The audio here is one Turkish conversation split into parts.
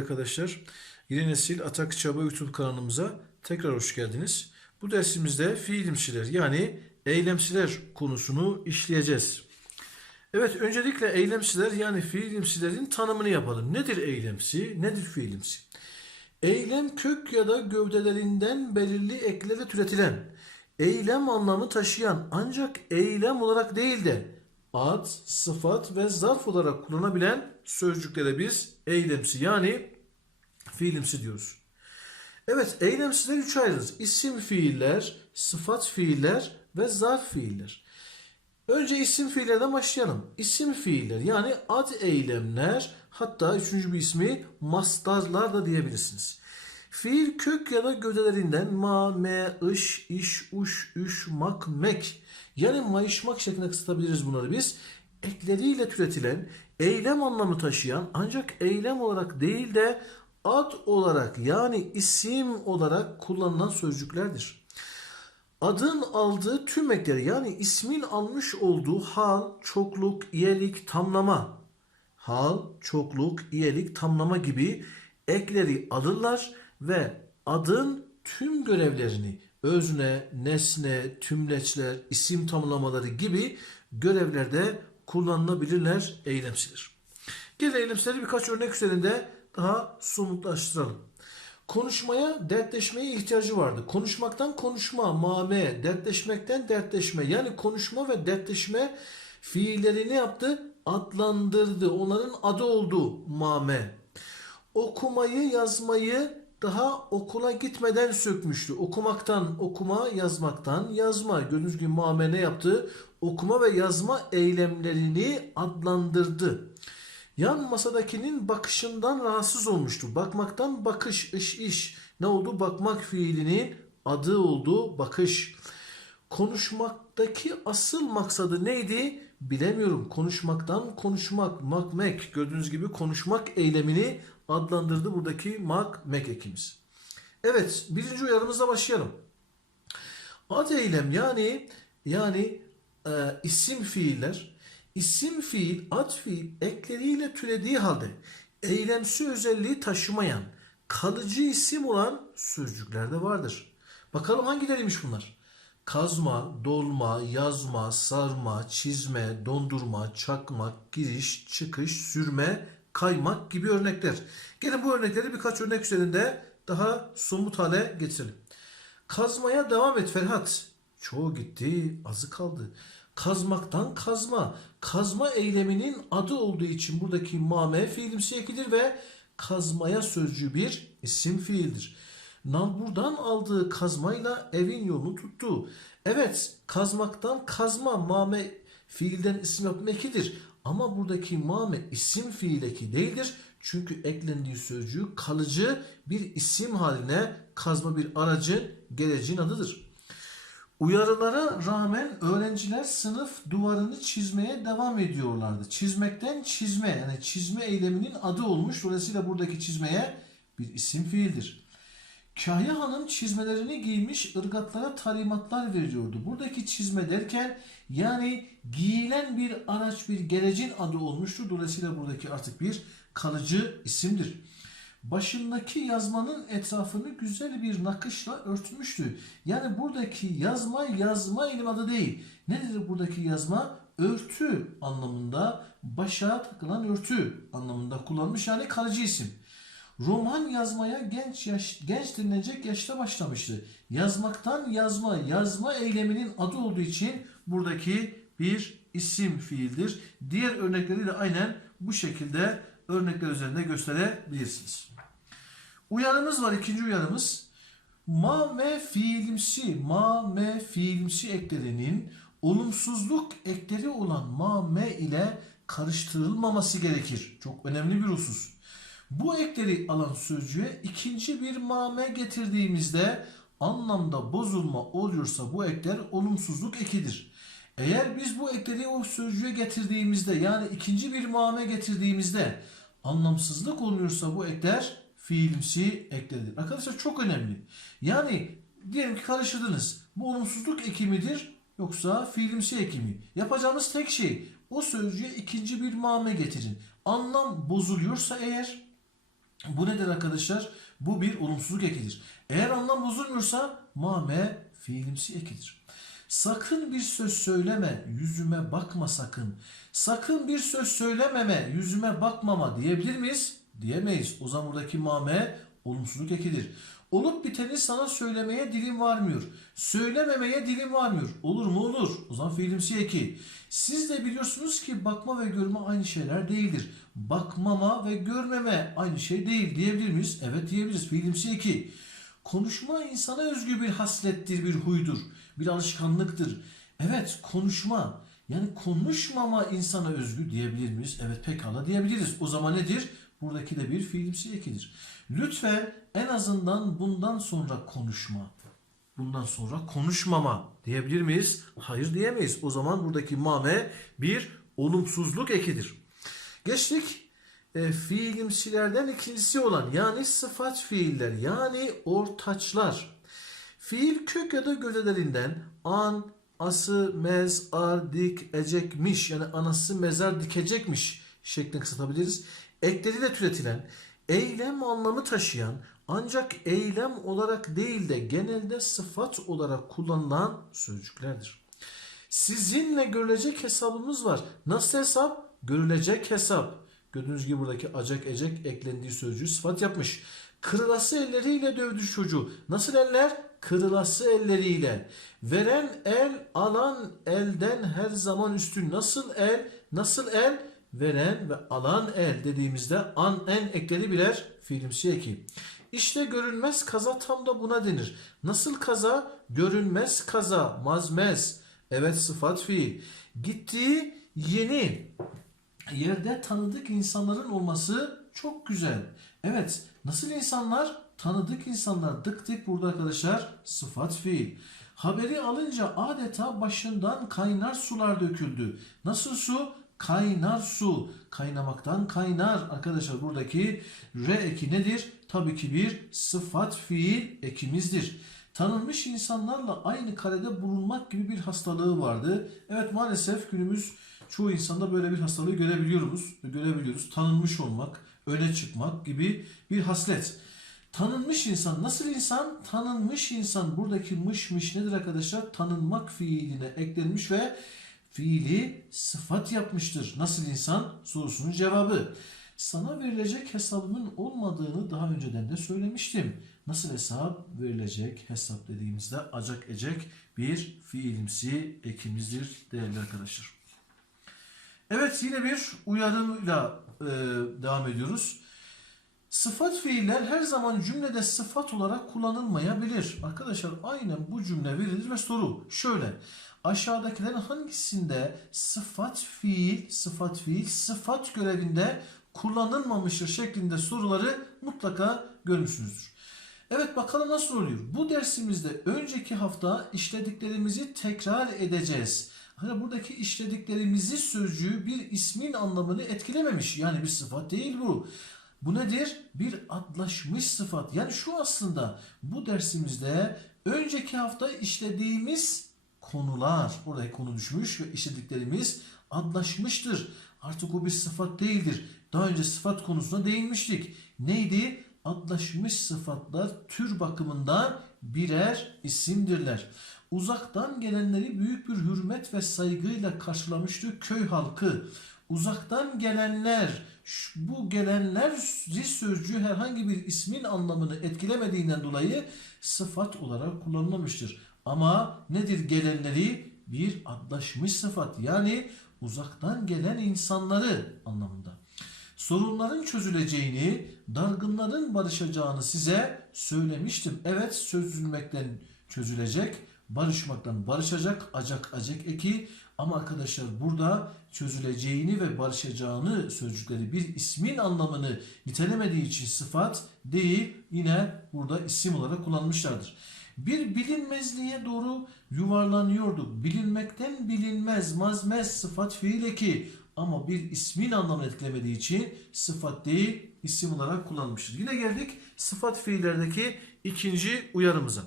Arkadaşlar, Yeni Nesil Atak Çaba YouTube kanalımıza tekrar hoş geldiniz. Bu dersimizde fiilimsiler yani eylemsiler konusunu işleyeceğiz. Evet öncelikle eylemsiler yani fiilimsilerin tanımını yapalım. Nedir eylemsi, nedir fiilimsi? Eylem kök ya da gövdelerinden belirli eklere türetilen, eylem anlamı taşıyan ancak eylem olarak değil de ad, sıfat ve zarf olarak kullanabilen sözcüklere biz eylemsi yani fiilimsi diyoruz. Evet eylemsizleri üçe ayırırız. İsim fiiller, sıfat fiiller ve zarf fiiller. Önce isim fiillerden başlayalım. İsim fiiller yani ad eylemler hatta üçüncü bir ismi mastarlar da diyebilirsiniz. Fiil kök ya da gövdelerinden ma, me, ış, iş, uş, üş, mak, mek yani mayışmak şeklinde kısaltabiliriz bunları biz. Ekleriyle türetilen eylem anlamı taşıyan ancak eylem olarak değil de ad olarak yani isim olarak kullanılan sözcüklerdir. Adın aldığı tüm ekleri yani ismin almış olduğu hal, çokluk, iyelik, tamlama, hal, çokluk, iyelik, tamlama gibi ekleri alırlar ve adın tüm görevlerini özne, nesne, tümleçler, isim tamlamaları gibi görevlerde kullanılabilirler, eylemsidir. Gel eylemsileri birkaç örnek üzerinde daha somutlaştıralım. Konuşmaya, dertleşmeye ihtiyacı vardı. Konuşmaktan konuşma, mame, dertleşmekten dertleşme. Yani konuşma ve dertleşme fiillerini yaptı? Adlandırdı. Onların adı oldu mame. Okumayı, yazmayı daha okula gitmeden sökmüştü. Okumaktan okuma, yazmaktan yazma. Gördüğünüz gibi mame ne yaptı? Okuma ve yazma eylemlerini adlandırdı. Yan masadakinin bakışından rahatsız olmuştu. Bakmaktan bakış, iş, iş. Ne oldu? Bakmak fiilinin adı oldu bakış. Konuşmaktaki asıl maksadı neydi? Bilemiyorum. Konuşmaktan konuşmak, makmek. Gördüğünüz gibi konuşmak eylemini adlandırdı buradaki makmek ekimiz. Evet, birinci uyarımızla başlayalım. Ad eylem yani yani e, isim fiiller İsim fiil, ad fiil ekleriyle türediği halde eylemsi özelliği taşımayan, kalıcı isim olan sözcükler de vardır. Bakalım hangileriymiş bunlar? Kazma, dolma, yazma, sarma, çizme, dondurma, çakmak, giriş, çıkış, sürme, kaymak gibi örnekler. Gelin bu örnekleri birkaç örnek üzerinde daha somut hale getirelim. Kazmaya devam et Ferhat. Çoğu gitti, azı kaldı. Kazmaktan kazma. Kazma eyleminin adı olduğu için buradaki mame fiilimsi ekidir ve kazmaya sözcüğü bir isim fiildir. Nalbur'dan aldığı kazmayla evin yolunu tuttu. Evet kazmaktan kazma mame fiilden isim yapma ekidir. Ama buradaki mame isim fiil eki değildir. Çünkü eklendiği sözcüğü kalıcı bir isim haline kazma bir aracın geleceğin adıdır. Uyarılara rağmen öğrenciler sınıf duvarını çizmeye devam ediyorlardı. Çizmekten çizme yani çizme eyleminin adı olmuş. Dolayısıyla buradaki çizmeye bir isim fiildir. Kahya Hanım çizmelerini giymiş ırgatlara talimatlar veriyordu. Buradaki çizme derken yani giyilen bir araç bir gerecin adı olmuştur. Dolayısıyla buradaki artık bir kalıcı isimdir. Başındaki yazmanın etrafını güzel bir nakışla örtmüştü. Yani buradaki yazma yazma ilim adı değil. Nedir buradaki yazma? Örtü anlamında başa takılan örtü anlamında kullanmış yani kalıcı isim. Roman yazmaya genç yaş, genç denilecek yaşta başlamıştı. Yazmaktan yazma, yazma eyleminin adı olduğu için buradaki bir isim fiildir. Diğer örnekleri de aynen bu şekilde örnekler üzerinde gösterebilirsiniz. Uyarımız var ikinci uyarımız. Ma me fiilimsi, ma me fiilimsi eklerinin olumsuzluk ekleri olan ma me ile karıştırılmaması gerekir. Çok önemli bir husus. Bu ekleri alan sözcüğe ikinci bir mame getirdiğimizde anlamda bozulma oluyorsa bu ekler olumsuzluk ekidir. Eğer biz bu ekleri o sözcüğe getirdiğimizde yani ikinci bir mame getirdiğimizde anlamsızlık oluyorsa bu ekler fiilimsi eklerdir. Arkadaşlar çok önemli. Yani diyelim ki karıştırdınız. Bu olumsuzluk eki midir yoksa fiilimsi eki mi? Yapacağınız tek şey o sözcüğe ikinci bir mame getirin. Anlam bozuluyorsa eğer Bu nedir arkadaşlar? Bu bir olumsuzluk ekidir. Eğer anlam bozulmuyorsa mame fiilimsi ekidir. Sakın bir söz söyleme, yüzüme bakma sakın. Sakın bir söz söylememe, yüzüme bakmama diyebilir miyiz? Diyemeyiz. O zaman buradaki mame olumsuzluk ekidir. Olup biteni sana söylemeye dilim varmıyor. Söylememeye dilim varmıyor. Olur mu? Olur. O zaman fiilimsi eki. Siz de biliyorsunuz ki bakma ve görme aynı şeyler değildir. Bakmama ve görmeme aynı şey değil diyebilir miyiz? Evet diyebiliriz. Fiilimsi eki. Konuşma insana özgü bir haslettir, bir huydur, bir alışkanlıktır. Evet konuşma yani konuşmama insana özgü diyebilir miyiz? Evet pekala diyebiliriz. O zaman nedir? Buradaki de bir fiilimsi ekidir. Lütfen en azından bundan sonra konuşma. Bundan sonra konuşmama diyebilir miyiz? Hayır diyemeyiz. O zaman buradaki mame bir olumsuzluk ekidir. Geçtik e, fiilimsilerden ikincisi olan yani sıfat fiiller yani ortaçlar. Fiil kök ya da gözelerinden an, ası, mez, ar, dik, ecekmiş yani anası mezar dikecekmiş şeklinde kısaltabiliriz. Ekleriyle türetilen, eylem anlamı taşıyan ancak eylem olarak değil de genelde sıfat olarak kullanılan sözcüklerdir. Sizinle görülecek hesabımız var. Nasıl hesap? Görülecek hesap. Gördüğünüz gibi buradaki acak ecek eklendiği sözcüğü sıfat yapmış. Kırılası elleriyle dövdü çocuğu. Nasıl eller? Kırılası elleriyle. Veren el, alan elden her zaman üstün. Nasıl el? Nasıl el? Veren ve alan el dediğimizde an en ekleri birer fiilimsi eki. İşte görünmez kaza tam da buna denir. Nasıl kaza? Görünmez kaza, mazmez. Evet sıfat fiil. Gittiği yeni yerde tanıdık insanların olması çok güzel. Evet nasıl insanlar? Tanıdık insanlar. Dık dık burada arkadaşlar sıfat fiil. Haberi alınca adeta başından kaynar sular döküldü. Nasıl su? Kaynar su. Kaynamaktan kaynar. Arkadaşlar buradaki re eki nedir? Tabii ki bir sıfat fiil ekimizdir. Tanınmış insanlarla aynı karede bulunmak gibi bir hastalığı vardı. Evet maalesef günümüz çoğu insanda böyle bir hastalığı görebiliyoruz. Görebiliyoruz. Tanınmış olmak, öne çıkmak gibi bir haslet. Tanınmış insan nasıl insan? Tanınmış insan buradaki mış mış nedir arkadaşlar? Tanınmak fiiline eklenmiş ve fiili sıfat yapmıştır. Nasıl insan sorusunun cevabı. Sana verilecek hesabımın olmadığını daha önceden de söylemiştim. Nasıl hesap verilecek hesap dediğimizde acak ecek bir fiilimsi ekimizdir değerli arkadaşlar. Evet yine bir uyarıyla e, devam ediyoruz. Sıfat fiiller her zaman cümlede sıfat olarak kullanılmayabilir. Arkadaşlar aynen bu cümle verilir ve soru şöyle. Aşağıdakilerin hangisinde sıfat fiil, sıfat fiil, sıfat görevinde kullanılmamıştır şeklinde soruları mutlaka görmüşsünüzdür. Evet bakalım nasıl oluyor. Bu dersimizde önceki hafta işlediklerimizi tekrar edeceğiz. Hani buradaki işlediklerimizi sözcüğü bir ismin anlamını etkilememiş. Yani bir sıfat değil bu. Bu nedir? Bir adlaşmış sıfat. Yani şu aslında bu dersimizde önceki hafta işlediğimiz konular, oraya konu düşmüş ve işlediklerimiz adlaşmıştır. Artık o bir sıfat değildir. Daha önce sıfat konusuna değinmiştik. Neydi? Adlaşmış sıfatlar tür bakımından birer isimdirler. Uzaktan gelenleri büyük bir hürmet ve saygıyla karşılamıştı köy halkı. Uzaktan gelenler, bu gelenler sözcüğü herhangi bir ismin anlamını etkilemediğinden dolayı sıfat olarak kullanılmıştır. Ama nedir gelenleri? Bir adlaşmış sıfat yani uzaktan gelen insanları anlamında. Sorunların çözüleceğini, dargınların barışacağını size söylemiştim. Evet çözülmekten çözülecek, barışmaktan barışacak, acak acak eki. Ama arkadaşlar burada çözüleceğini ve barışacağını sözcükleri bir ismin anlamını nitelemediği için sıfat değil yine burada isim olarak kullanmışlardır. Bir bilinmezliğe doğru yuvarlanıyorduk. Bilinmekten bilinmez, mazmez sıfat fiil eki. Ama bir ismin anlamını etkilemediği için sıfat değil isim olarak kullanmıştır. Yine geldik sıfat fiillerdeki ikinci uyarımıza.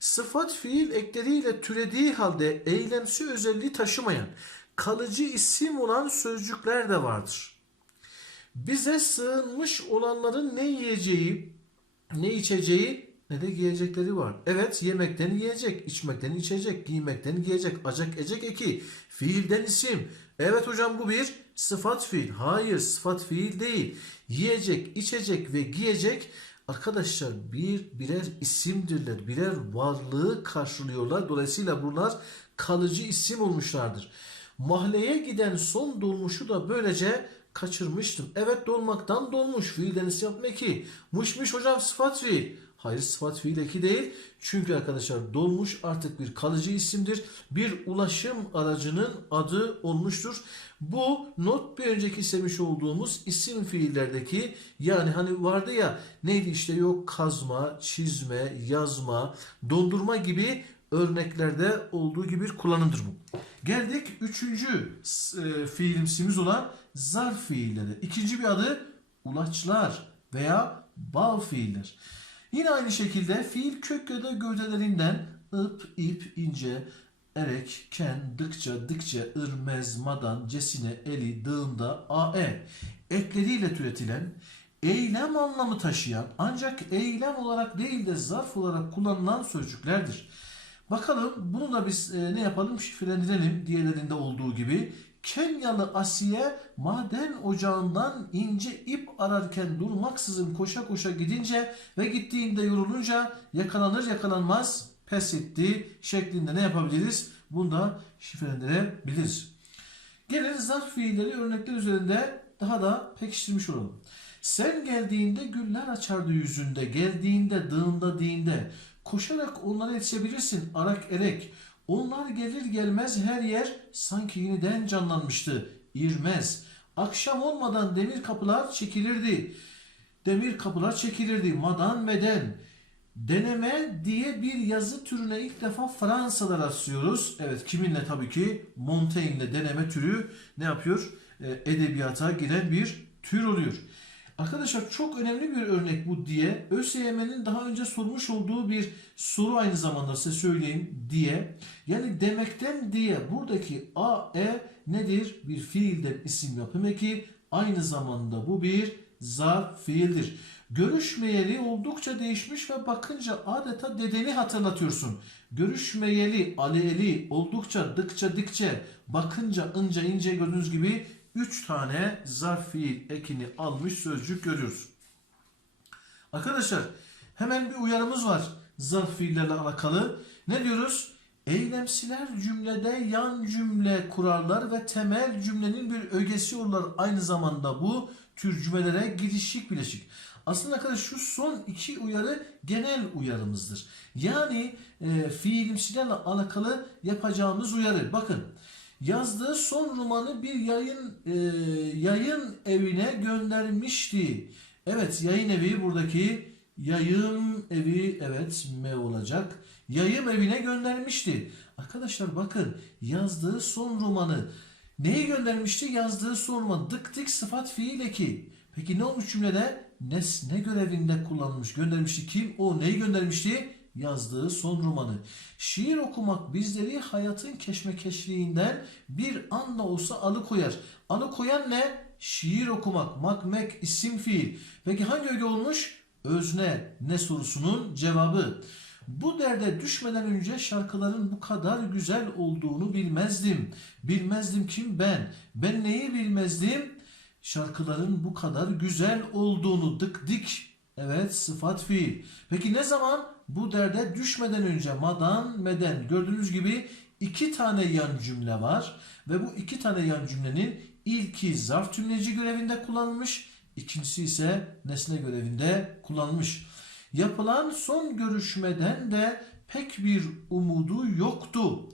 Sıfat fiil ekleriyle türediği halde eylemsi özelliği taşımayan kalıcı isim olan sözcükler de vardır. Bize sığınmış olanların ne yiyeceği, ne içeceği ne de giyecekleri var. Evet yemekten yiyecek, içmekten içecek, giymekten giyecek, acak ecek eki, fiilden isim. Evet hocam bu bir sıfat fiil. Hayır sıfat fiil değil. Yiyecek, içecek ve giyecek arkadaşlar bir birer isimdirler. Birer varlığı karşılıyorlar. Dolayısıyla bunlar kalıcı isim olmuşlardır. Mahalleye giden son dolmuşu da böylece kaçırmıştım. Evet dolmaktan dolmuş. Fiilden isim yapma eki. Mışmış hocam sıfat fiil. Hayır sıfat fiil eki değil. Çünkü arkadaşlar dolmuş artık bir kalıcı isimdir. Bir ulaşım aracının adı olmuştur. Bu not bir önceki istemiş olduğumuz isim fiillerdeki yani hani vardı ya neydi işte yok kazma, çizme, yazma, dondurma gibi örneklerde olduğu gibi bir kullanımdır bu. Geldik üçüncü e, fiilimsimiz olan zarf fiilleri. İkinci bir adı ulaçlar veya bağ fiiller. Yine aynı şekilde fiil kök ya da gövdelerinden ıp, ip, ince, erek, ken, dıkça, dıkça, ırmez, madan, cesine, eli, dığında, ae ekleriyle türetilen eylem anlamı taşıyan ancak eylem olarak değil de zarf olarak kullanılan sözcüklerdir. Bakalım bunu da biz e, ne yapalım şifrelendirelim diğerlerinde olduğu gibi. Kenyalı Asiye maden ocağından ince ip ararken durmaksızın koşa koşa gidince ve gittiğinde yorulunca yakalanır yakalanmaz pes etti şeklinde ne yapabiliriz? Bunu da şifrelendirebiliriz. Gelin zarf fiilleri örnekler üzerinde daha da pekiştirmiş olalım. Sen geldiğinde güller açardı yüzünde, geldiğinde, dığında, dinde. Koşarak onlara yetişebilirsin, arak erek. Onlar gelir gelmez her yer sanki yeniden canlanmıştı. İrmez. Akşam olmadan demir kapılar çekilirdi. Demir kapılar çekilirdi. Madan meden. Deneme diye bir yazı türüne ilk defa Fransa'da rastlıyoruz. Evet kiminle tabii ki Montaigne'le deneme türü ne yapıyor? Ee, edebiyata giren bir tür oluyor. Arkadaşlar çok önemli bir örnek bu diye. ÖSYM'nin daha önce sormuş olduğu bir soru aynı zamanda size söyleyeyim diye. Yani demekten diye buradaki a, e nedir? Bir fiilden isim yapım eki. Aynı zamanda bu bir zarf fiildir. Görüşmeyeli oldukça değişmiş ve bakınca adeta dedeni hatırlatıyorsun. Görüşmeyeli, aleli, oldukça, dıkça, dikçe, bakınca, ince, ince gördüğünüz gibi 3 tane zarf fiil ekini almış sözcük görüyoruz. Arkadaşlar hemen bir uyarımız var zarf fiillerle alakalı. Ne diyoruz? Eylemsiler cümlede yan cümle kurarlar ve temel cümlenin bir ögesi olurlar. Aynı zamanda bu tür cümlelere girişik bileşik. Aslında arkadaşlar şu son iki uyarı genel uyarımızdır. Yani e, fiilimsilerle alakalı yapacağımız uyarı. Bakın yazdığı son romanı bir yayın e, yayın evine göndermişti. Evet yayın evi buradaki yayın evi evet M olacak. Yayım evine göndermişti. Arkadaşlar bakın yazdığı son romanı neyi göndermişti? Yazdığı son roman dık dik sıfat fiil eki. Peki ne olmuş cümlede? Nesne görevinde kullanılmış. Göndermişti kim? O neyi göndermişti? Yazdığı son romanı. Şiir okumak bizleri hayatın keşmekeşliğinden bir anda olsa alıkoyar. Alıkoyan ne? Şiir okumak, makmek, isim fiil. Peki hangi öge olmuş? Özne, ne sorusunun cevabı. Bu derde düşmeden önce şarkıların bu kadar güzel olduğunu bilmezdim. Bilmezdim kim ben? Ben neyi bilmezdim? Şarkıların bu kadar güzel olduğunu dık dik. Evet sıfat fiil. Peki ne zaman? Bu derde düşmeden önce madan meden gördüğünüz gibi iki tane yan cümle var. Ve bu iki tane yan cümlenin ilki zarf tümleci görevinde kullanılmış. ikincisi ise nesne görevinde kullanılmış. Yapılan son görüşmeden de pek bir umudu yoktu.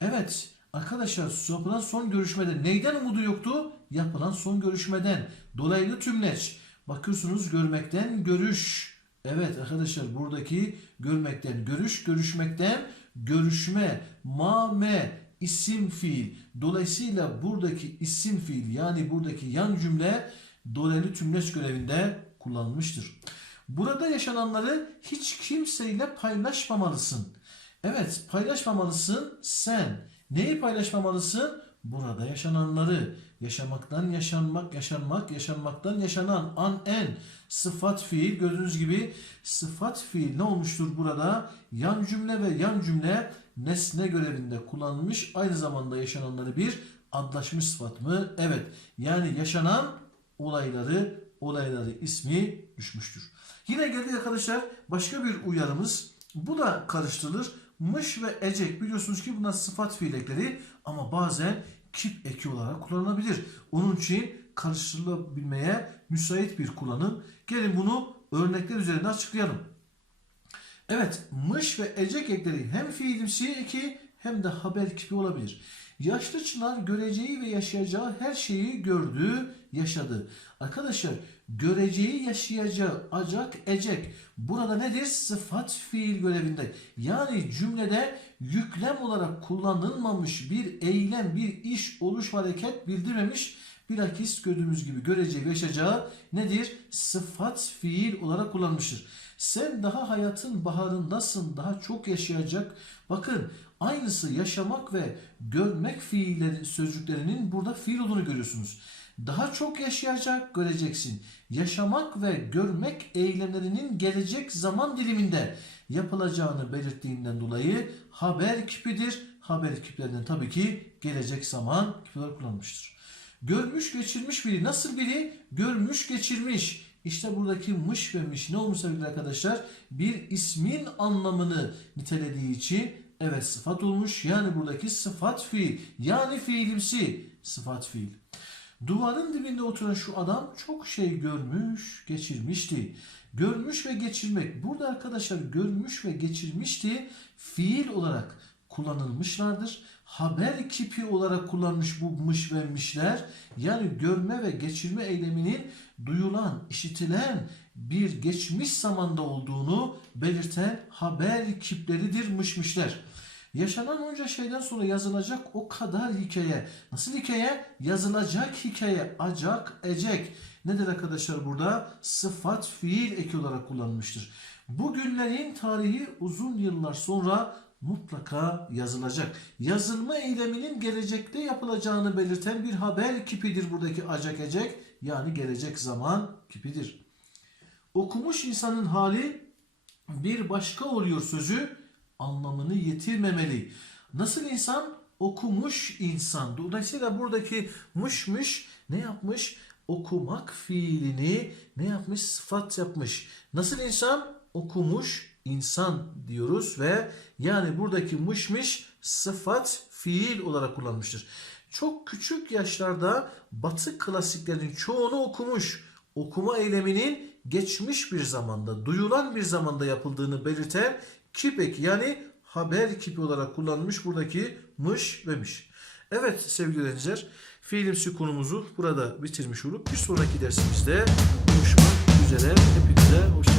Evet arkadaşlar yapılan son görüşmeden neyden umudu yoktu? Yapılan son görüşmeden. Dolaylı tümleç. Bakıyorsunuz görmekten görüş. Evet arkadaşlar buradaki görmekten görüş, görüşmekten görüşme, mame, isim fiil. Dolayısıyla buradaki isim fiil yani buradaki yan cümle dolaylı tümleç görevinde kullanılmıştır. Burada yaşananları hiç kimseyle paylaşmamalısın. Evet paylaşmamalısın sen. Neyi paylaşmamalısın? burada yaşananları, yaşamaktan yaşanmak, yaşanmak, yaşanmaktan yaşanan, an en sıfat fiil gördüğünüz gibi sıfat fiil ne olmuştur burada? Yan cümle ve yan cümle nesne görevinde kullanılmış. Aynı zamanda yaşananları bir adlaşmış sıfat mı? Evet. Yani yaşanan olayları, olayları ismi düşmüştür. Yine geldik arkadaşlar başka bir uyarımız. Bu da karıştırılır. Mış ve ecek biliyorsunuz ki bunlar sıfat fiil ekleri ama bazen kip eki olarak kullanılabilir. Onun için karıştırılabilmeye müsait bir kullanım. Gelin bunu örnekler üzerinde açıklayalım. Evet, mış ve ecek ekleri hem fiilimsi eki hem de haber kipi olabilir. Yaşlı çınar göreceği ve yaşayacağı her şeyi gördü, yaşadı. Arkadaşlar göreceği, yaşayacağı, acak, ecek. Burada nedir? Sıfat fiil görevinde. Yani cümlede yüklem olarak kullanılmamış bir eylem, bir iş, oluş, hareket bildirmemiş. Bilakis gördüğümüz gibi göreceği yaşayacağı nedir? Sıfat fiil olarak kullanmıştır. Sen daha hayatın baharındasın, daha çok yaşayacak. Bakın aynısı yaşamak ve görmek fiilleri sözcüklerinin burada fiil olduğunu görüyorsunuz. Daha çok yaşayacak göreceksin. Yaşamak ve görmek eylemlerinin gelecek zaman diliminde yapılacağını belirttiğinden dolayı haber kipidir. Haber kiplerinden tabii ki gelecek zaman kipi olarak kullanılmıştır. Görmüş geçirmiş biri. Nasıl biri? Görmüş geçirmiş. İşte buradaki mış ve miş ne olmuş sevgili arkadaşlar? Bir ismin anlamını nitelediği için evet sıfat olmuş. Yani buradaki sıfat fiil. Yani fiilimsi sıfat fiil. Duvarın dibinde oturan şu adam çok şey görmüş, geçirmişti. Görmüş ve geçirmek. Burada arkadaşlar görmüş ve geçirmişti fiil olarak kullanılmışlardır. Haber kipi olarak kullanmış bu mış ve mişler. Yani görme ve geçirme eyleminin duyulan, işitilen bir geçmiş zamanda olduğunu belirten haber kipleridir mışmışlar. Yaşanan onca şeyden sonra yazılacak o kadar hikaye. Nasıl hikaye? Yazılacak hikaye. Acak, ecek. Nedir arkadaşlar burada? Sıfat fiil eki olarak kullanılmıştır. Bu günlerin tarihi uzun yıllar sonra mutlaka yazılacak. Yazılma eyleminin gelecekte yapılacağını belirten bir haber kipidir buradaki acak ecek. Yani gelecek zaman kipidir. Okumuş insanın hali bir başka oluyor sözü anlamını yitirmemeli. Nasıl insan? Okumuş insan. Dolayısıyla buradaki mışmış ne yapmış? Okumak fiilini ne yapmış? Sıfat yapmış. Nasıl insan? Okumuş insan diyoruz ve yani buradaki mışmış sıfat fiil olarak kullanmıştır. Çok küçük yaşlarda batı klasiklerinin çoğunu okumuş. Okuma eyleminin geçmiş bir zamanda, duyulan bir zamanda yapıldığını belirten kip yani haber kipi olarak kullanılmış buradaki mış ve miş. Evet sevgili öğrenciler fiilimsi konumuzu burada bitirmiş olup bir sonraki dersimizde buluşmak üzere hepinize hoşçakalın.